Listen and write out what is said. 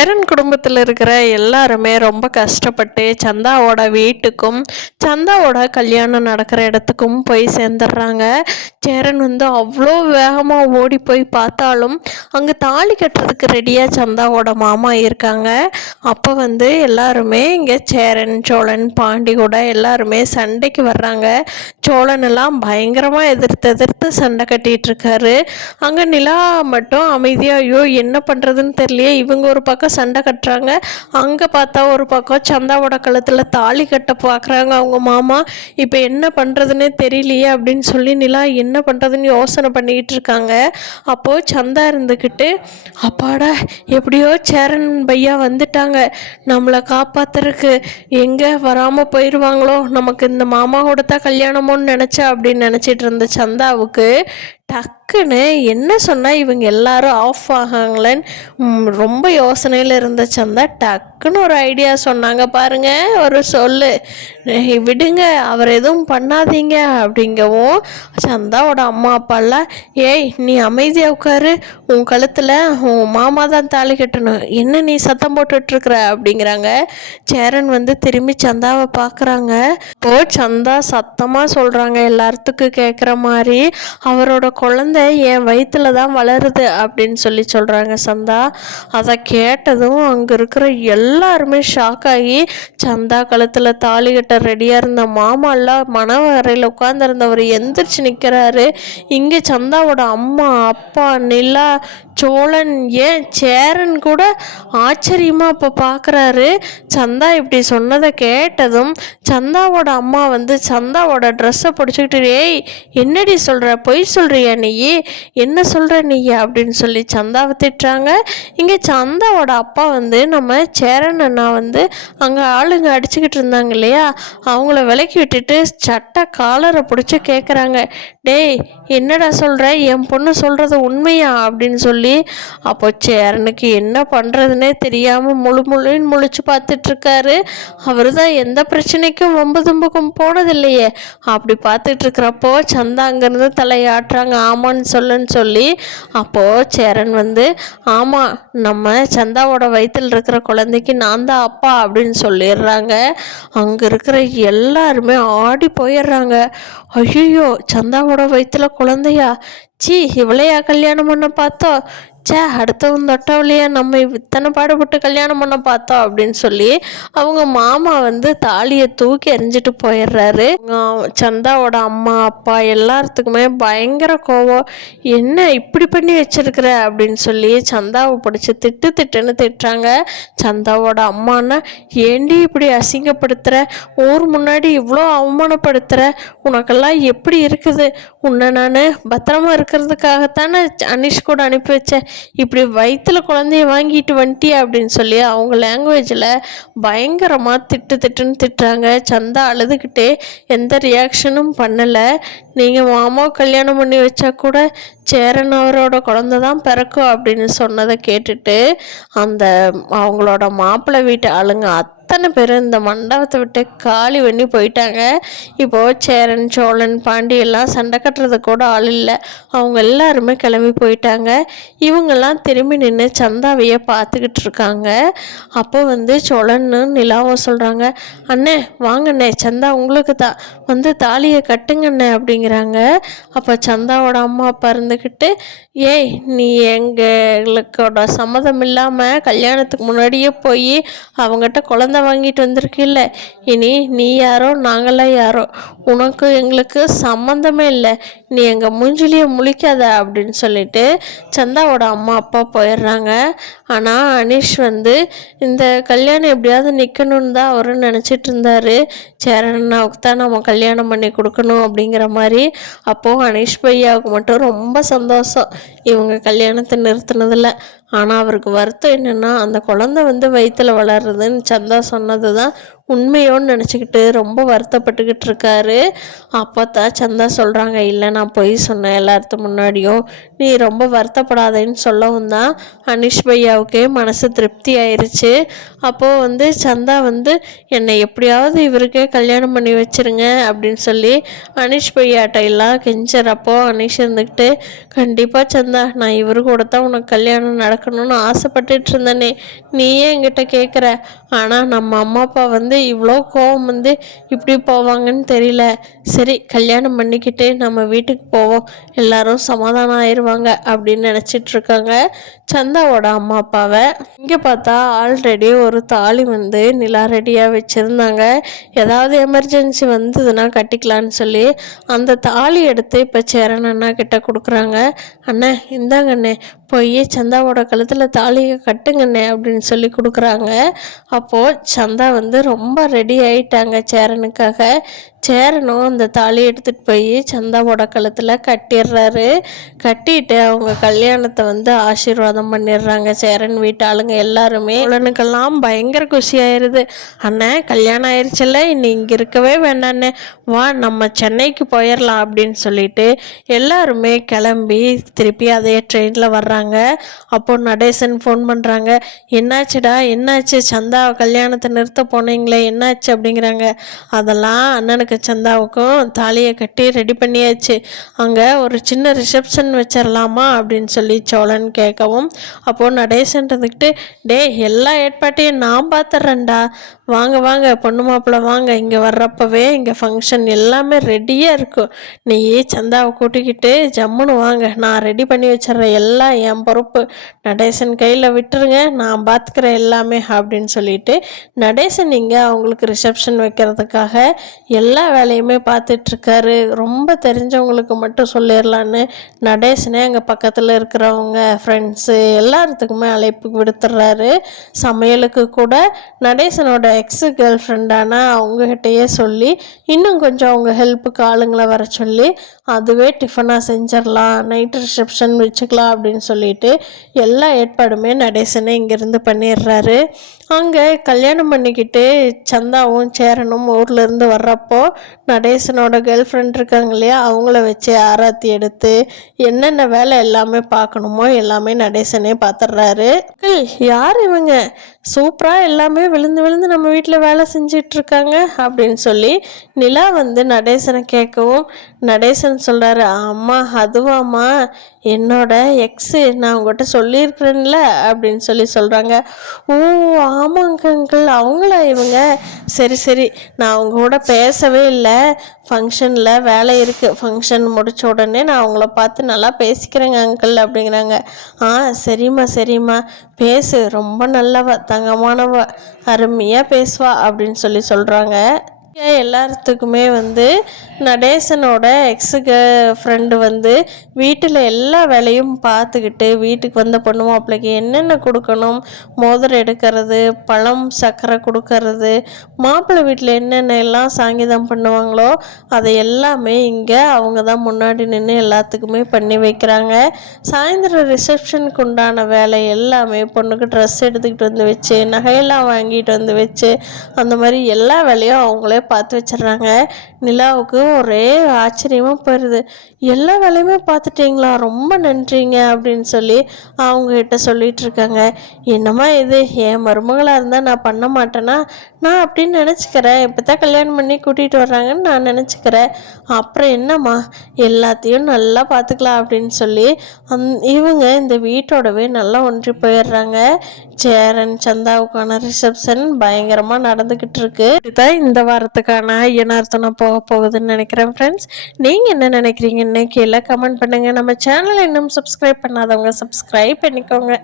சேரன் குடும்பத்தில் இருக்கிற எல்லாருமே ரொம்ப கஷ்டப்பட்டு சந்தாவோட வீட்டுக்கும் சந்தாவோட கல்யாணம் நடக்கிற இடத்துக்கும் போய் சேர்ந்துடுறாங்க. சேரன் அவ்வளோ வேகமாக ஓடி போய் பார்த்தாலும் அங்கே தாலி கட்டுறதுக்கு ரெடியாக சந்தாவோட மாமா இருக்காங்க. அப்போ எல்லாருமே இங்கே சேரன் சோழன் பாண்டி கூட எல்லாருமே சண்டைக்கு வர்றாங்க. சோழன் எல்லாம் பயங்கரமாக எதிர்த்து சண்டை கட்டிகிட்டு இருக்காரு. அங்கே நிலா மட்டும் அமைதியாக ஐயோ என்ன பண்ணுறதுன்னு தெரியலையே, இவங்க ஒரு பக்கம் சண்டை கட்டுறாங்க, அங்கே பார்த்தா ஒரு பக்கம் சந்தாவோட கழுத்தில் தாலி கட்ட பார்க்குறாங்க அவங்க மாமா. இப்போ என்ன பண்ணுறதுன்னே தெரியலையே அப்படின்னு சொல்லி நிலா என்ன பண்ணுறதுன்னு யோசனை பண்ணிக்கிட்டு இருக்காங்க. அப்போது சந்தா இருந்துக்கிட்டு அப்பாடா எப்படியோ சேரன் பையா வந்துட்டாங்க நம்மளை காப்பாத்துறதுக்கு, எங்கே வராமல் போயிடுவாங்களோ, நமக்கு இந்த மாமாவோட தான் கல்யாணமோன்னு நினச்சா அப்படின்னு நினச்சிட்டு இருந்த சந்தாவுக்கு டக்குன்னு என்ன சொன்னால் இவங்க எல்லாரும் ஆஃப் ஆகாங்களேன்னு ரொம்ப யோசனையில் இருந்த சந்தா டக்குன்னு ஒரு ஐடியா சொன்னாங்க. பாருங்க, ஒரு சொல்லு விடுங்க, அவர் எதுவும் பண்ணாதீங்க அப்படிங்கவும் சந்தாவோட அம்மா அப்பாலாம் ஏய் நீ அமைதியாக உட்காரு, உன் கழுத்தில் உன் மாமா தான் தாலி கட்டணும், என்ன நீ சத்தம் போட்டுட்ருக்குற அப்படிங்கிறாங்க. சேரன் திரும்பி சந்தாவை பார்க்குறாங்க. இப்போ சந்தா சத்தமாக சொல்கிறாங்க எல்லாத்துக்கும் கேட்குற மாதிரி, அவரோட குழந்தை என் வயிற்றுல தான் வளருது அப்படின்னு சொல்லி சொல்கிறாங்க சந்தா. அதை கேட்டதும் அங்கே இருக்கிற எல்லாருமே ஷாக் ஆகி சந்தா கழுத்தில் தாலி கட்ட ரெடியாக இருந்த மாமாலாம் மணவரையில் உட்காந்துருந்தவர் எந்திரிச்சு நிற்கிறாரு. இங்கே சந்தாவோட அம்மா அப்பா நிலா சோழன் ஏன் சேரன் கூட ஆச்சரியமாக இப்போ பார்க்குறாரு. சந்தா இப்படி சொன்னதை கேட்டதும் சந்தாவோட அம்மா சந்தாவோட ட்ரெஸ்ஸை பிடிச்சிக்கிட்டு ஏய் என்னடி சொல்கிற, பொய் சொல்கிறியா நீ, என்ன சொல்கிற நீ அப்படின்னு சொல்லி சந்தாவை திட்டுறாங்க. இங்கே சந்தாவோட அப்பா நம்ம சேரன் அண்ணா அங்கே ஆளுங்க அடிச்சுக்கிட்டு இருந்தாங்க இல்லையா, அவங்கள விலக்கி விட்டுட்டு சட்டை காலரை பிடிச்சி கேட்குறாங்க, டேய் என்னடா சொல்கிற, என் பொண்ணு சொல்கிறது உண்மையா அப்படின்னு சொல்லி. அப்போ சேரனுக்கு என்ன பண்ணுறதுனே தெரியாமல் முழுன்னு முழிச்சு பார்த்துட்ருக்காரு. அவர் தான் எந்த பிரச்சனைக்கும் வம்பு தும்புக்கும் போனதில்லையே. அப்படி பார்த்துட்ருக்கிறப்போ சந்தா அங்கேருந்து தலையாட்டுறாங்க ஆமான்னு சொல்லுன்னு சொல்லி. அப்போது சேரன் ஆமாம் நம்ம சந்தாவோட வயிற்றில் இருக்கிற குழந்தைக்கு நான் தான் அப்பா அப்படின்னு சொல்லிடுறாங்க. அங்கே இருக்கிற எல்லாருமே ஆடி போயிடுறாங்க. ஐயோ சந்தாவோட வயிற்றில் குழந்தையா, சி இவளையா கல்யாணம் பண்ண பார்த்தோம், அடுத்தவன் தொட்டவளையா நம்ம இத்தனை பாடுபட்டு கல்யாணம் பண்ண பார்த்தோம் அப்படின்னு சொல்லி அவங்க மாமா தாலியை தூக்கி எறிஞ்சிட்டு போயிடுறாரு. சந்தாவோட அம்மா அப்பா எல்லாத்துக்குமே பயங்கர கோவம், என்ன இப்படி பண்ணி வச்சிருக்கிற அப்படின்னு சொல்லி சந்தாவை பிடிச்சி திட்டுன்னு திட்டுறாங்க. சந்தாவோட அம்மானா ஏண்டி இப்படி அசிங்கப்படுத்துகிற, ஊர் முன்னாடி இவ்வளோ அவமானப்படுத்துகிற, உனக்கெல்லாம் எப்படி இருக்குது, உன்னை நான் பத்திரமா இருக்கிறதுக்காகத்தானே அனிஷ் கூட அனுப்பி வச்சேன், இப்படி வயிற்றில் குழந்தைய வாங்கிட்டு வந்துட்டியா அப்படின்னு சொல்லி அவங்க லாங்குவேஜில் பயங்கரமாக திட்டுன்னு திட்டுறாங்க. சந்தா அழுதுகிட்டே எந்த ரியாக்ஷனும் பண்ணலை. நீங்கள் மாமாவை கல்யாணம் பண்ணி வச்சா கூட சேரன் அவரோட குழந்தை தான் பிறக்கும் அப்படின்னு சொன்னதை கேட்டுட்டு அந்த அவங்களோட மாப்பிள்ளை வீட்டு ஆளுங்க அத்தனை பேர் இந்த மண்டபத்தை விட்டு காலி பண்ணி போயிட்டாங்க. இப்போது சேரன் சோழன் பாண்டி எல்லாம் சண்டை கட்டுறது கூட ஆள் இல்லை, அவங்க எல்லாருமே கிளம்பி போயிட்டாங்க. இவங்கெல்லாம் திரும்பி நின்று சந்தாவையே பார்த்துக்கிட்டு இருக்காங்க. அப்போ சோழன்னு நிலாவை சொல்கிறாங்க, அண்ணே வாங்கண்ணே சந்தா உங்களுக்கு தான் தாலியை கட்டுங்கண்ணே அப்படிங்கிறாங்க. அப்போ சந்தாவோட அம்மா அப்பா இருந்துக்கிட்டு ஏய் நீ எங்களோட சம்மதம் இல்லாமல் கல்யாணத்துக்கு முன்னாடியே போய் அவங்ககிட்ட குழந்தை வாங்கிட்டு வந்திருக்கில்ல, இனி நீ யாரோ நாங்களாம் யாரோ, உனக்கு எங்களுக்கு சம்மந்தமே இல்லை, நீ எங்கள் மூஞ்சிலேயே முழிக்காத அப்படின்னு சொல்லிட்டு சந்தாவோட அம்மா அப்பா போயிடுறாங்க. ஆனால் அனிஷ் இந்த கல்யாணம் எப்படியாவது நிற்கணும்னு தான் அவரும் நினச்சிட்டு இருந்தார். சேரனாவுக்கு தான் நம்ம கல்யாணம் பண்ணி கொடுக்கணும் அப்படிங்கிற மாதிரி. அப்போது அனிஷ் பையாவுக்கு மட்டும் ரொம்ப சந்தோஷம் இவங்க கல்யாணத்தை நிறுத்தினதில்ல. ஆனால் அவருக்கு வருத்தம் என்னென்னா அந்த குழந்தை வயிற்றில் வளருதுன்னு சந்தா சொன்னது தான் உண்மையோன்னு நினச்சிக்கிட்டு ரொம்ப வருத்தப்பட்டுக்கிட்டு இருக்காரு. அப்போ தான் சந்தா சொல்கிறாங்க, இல்லை நான் பொய் சொன்னேன் எல்லாத்து முன்னாடியும், நீ ரொம்ப வருத்தப்படாதேன்னு சொல்லவும் தான் அனிஷ் பையாவுக்கே மனசு திருப்தி ஆயிடுச்சு. அப்போது சந்தா என்னை எப்படியாவது இவருக்கே கல்யாணம் பண்ணி வச்சிருங்க அப்படின்னு சொல்லி அனிஷ் பையாட்ட எல்லாம் கெஞ்சறப்போ அனிஷ் இருந்துக்கிட்டு கண்டிப்பாக சந்தா நான் இவரு கூட தான் உனக்கு கல்யாணம் நடக்கும் நடக்கணும்னு ஆசைப்பட்டுட்டு இருந்தேனே, நீயே என்கிட்ட கேட்குற. ஆனால் நம்ம அம்மா அப்பா வந்து இவ்வளோ கோவம் வந்து இப்படி போவாங்கன்னு தெரியல. சரி, கல்யாணம் பண்ணிக்கிட்டு நம்ம வீட்டுக்கு போவோம், எல்லாரும் சமாதானம் ஆயிடுவாங்க அப்படின்னு நினச்சிட்டு இருக்காங்க சந்தாவோட அம்மா அப்பாவை. இங்கே பார்த்தா ஆல்ரெடி ஒரு தாலி வந்து நிலா ரெடியாக வச்சுருந்தாங்க. ஏதாவது எமர்ஜென்சி வந்ததுன்னா கட்டிக்கலான்னு சொல்லி அந்த தாலி எடுத்து இப்போ சேரன் அண்ணா கிட்ட கொடுக்குறாங்க. அண்ணே இந்தாங்க அண்ணே, போய் சந்தாவோட கழுத்தில் தாலியை கட்டுங்கண்ணே அப்படின்னு சொல்லி கொடுக்குறாங்க. அப்போது சந்தா வந்து ரொம்ப ரெடி ஆயிட்டாங்க சேரனுக்காக. சேரனும் அந்த தாலி எடுத்துகிட்டு போய் சந்தாவோட கழுத்தில் கட்டிடுறாரு. கட்டிட்டு அவங்க கல்யாணத்தை வந்து ஆசீர்வாதம் பண்ணிடுறாங்க சேரன் வீட்டு ஆளுங்க எல்லாருமே. அவனுக்கெல்லாம் பயங்கர குஷி ஆயிடுது. அண்ணே கல்யாணம் ஆயிடுச்சுல்ல, இன்னி இங்கே இருக்கவே வேண்டாண்ணே, வா நம்ம சென்னைக்கு போயிடலாம் அப்படின்னு சொல்லிட்டு எல்லாருமே கிளம்பி திருப்பி அதே ட்ரெயினில் வர்றாங்க. அப்போ நடேசன் ஃபோன் பண்ணுறாங்க. என்னாச்சுடா, என்னாச்சு, சந்தா கல்யாணத்தை நிறுத்த போனீங்களே என்னாச்சு அப்படிங்கிறாங்க. அதெல்லாம் அண்ணனுக்கு சந்தாவுக்கும் தாலியை கட்டி ரெடி பண்ணியாச்சு, அங்கே ஒரு சின்ன ரிசப்ஷன் வச்சிடலாமா அப்படின்னு சொல்லி சோழன் கேட்கவும், அப்போது நடேசன் இருந்துக்கிட்டு, டே எல்லா ஏற்பாட்டையும் நான் பார்த்துட்றேன்டா, வாங்க வாங்க பொண்ணு மாப்பிள்ளை வாங்க, இங்கே வர்றப்பவே இங்கே ஃபங்க்ஷன் எல்லாமே ரெடியாக இருக்கும், நீ சந்தாவை கூட்டிக்கிட்டு ஜம்முன்னு வாங்க, நான் ரெடி பண்ணி வச்சிட்றேன், எல்லாம் என் பொறுப்பு, நடேசன் கையில் விட்டுருங்க, நான் பார்த்துக்கிறேன் எல்லாமே அப்படின்னு சொல்லிட்டு நடேசன் இங்கே அவங்களுக்கு ரிசப்ஷன் வைக்கிறதுக்காக எல்லா வேலையுமே பார்த்துட்ருக்காரு. ரொம்ப தெரிஞ்சவங்களுக்கு மட்டும் சொல்லிடலான்னு நடேசனே அங்கே பக்கத்தில் இருக்கிறவங்க ஃப்ரெண்ட்ஸு எல்லாத்துக்குமே அழைப்பு விடுத்துடுறாரு. சமையலுக்கு கூட நடேசனோட எக்ஸு கேர்ள் ஃப்ரெண்டான அவங்ககிட்டயே சொல்லி இன்னும் கொஞ்சம் அவங்க ஹெல்ப்புக்கு ஆளுங்களை வர சொல்லி அதுவே டிஃபனாக செஞ்சிடலாம், நைட்டு ரிசப்ஷன் வச்சுக்கலாம் அப்படின்னு சொல்லிட்டு எல்லா ஏற்பாடுமே நடேசனே இங்கேருந்து பண்ணிடுறாரு. அங்கே கல்யாணம் பண்ணிக்கிட்டு சந்தாவும் சேரனும் ஊர்லேருந்து வர்றப்போ நடேசனோட கேர்ள் ஃப்ரெண்ட் இருக்காங்க இல்லையா, அவங்கள வச்சு ஆராத்தி எடுத்து என்னென்ன வேலை எல்லாமே பார்க்கணுமோ எல்லாமே நடேசனே பார்த்துட்றாரு. யார் இவங்க, சூப்பராக எல்லாமே விழுந்து விழுந்து நம்ம வீட்டில் வேலை செஞ்சிட்ருக்காங்க அப்படின்னு சொல்லி நிலா வந்து நடேசனை கேட்கவும் நடேசன் சொல்கிறாரு, அம்மா அதுவாம்மா என்னோட எக்ஸு, நான் உங்கள்கிட்ட சொல்லியிருக்கிறேன்ல அப்படின்னு சொல்லி சொல்கிறாங்க. ஓ ஆமாங்க அங்கிள், அவங்களா இவங்க, சரி சரி, நான் அவங்க கூட பேசவே இல்லை, ஃபங்க்ஷனில் வேலை இருக்குது, ஃபங்க்ஷன் முடித்த உடனே நான் அவங்கள பார்த்து நல்லா பேசிக்கிறேங்க அங்கிள் அப்படிங்கிறாங்க. சரிம்மா சரிம்மா, பேசு, ரொம்ப நல்லவ, தங்கமானவ, அருமையாக பேசுவா அப்படின்னு சொல்லி சொல்கிறாங்க. எல்லாத்துக்குமே வந்து நடேசனோட எக்ஸுக்கு ஃப்ரெண்டு வந்து வீட்டில் எல்லா வேலையும் பார்த்துக்கிட்டு வீட்டுக்கு வந்த பொண்ணு மாப்பிள்ளைக்கு என்னென்ன கொடுக்கணும், மோதிரம் எடுக்கிறது, பழம் சர்க்கரை கொடுக்கறது, மாப்பிள்ளை வீட்டில் என்னென்ன எல்லாம் சாங்கிதம் பண்ணுவாங்களோ அதை எல்லாமே இங்கே அவங்க தான் முன்னாடி நின்று எல்லாத்துக்குமே பண்ணி வைக்கிறாங்க. சாயந்தரம் ரிசப்ஷனுக்கு உண்டான வேலை எல்லாமே பொண்ணுக்கு ட்ரெஸ் எடுத்துக்கிட்டு வந்து வச்சு நகையெல்லாம் வாங்கிட்டு வந்து வச்சு அந்த மாதிரி எல்லா வேலையும் அவங்களே பார்த்து வச்சிடுறாங்க. நிலாவுக்கு ஒரே ஆச்சரியமாக போயிடுது. எல்லா வேலையுமே பார்த்துட்டிங்களா, ரொம்ப நன்றிங்க அப்படின்னு சொல்லி அவங்ககிட்ட சொல்லிட்டு இருக்காங்க. என்னம்மா இது, என் மருமகளாக இருந்தால் நான் பண்ண மாட்டேன்னா, நான் அப்படின்னு நினச்சிக்கிறேன், இப்போ தான் கல்யாணம் பண்ணி கூட்டிகிட்டு வர்றாங்கன்னு நான் நினச்சிக்கிறேன், அப்புறம் என்னம்மா எல்லாத்தையும் நல்லா பார்த்துக்கலாம் அப்படின்னு சொல்லி இவங்க இந்த வீட்டோடவே நல்லா ஒன்றி போயிடுறாங்க. சேரன் சந்தாவுக்கான ரிசப்ஷன் பயங்கரமாக நடந்துக்கிட்டு இருக்கு. இதுதான் இந்த வாரத்துக்கான ஐயனார்த்தனம் போக போகுதுன்னு நினைக்கிறேன் ஃப்ரெண்ட்ஸ். நீங்கள் என்ன நினைக்கிறீங்கன்னு கீழே கமெண்ட் பண்ணுங்கள். நம்ம சேனலை இன்னும் சப்ஸ்கிரைப் பண்ணாதவங்க சப்ஸ்கிரைப் பண்ணிக்கோங்க.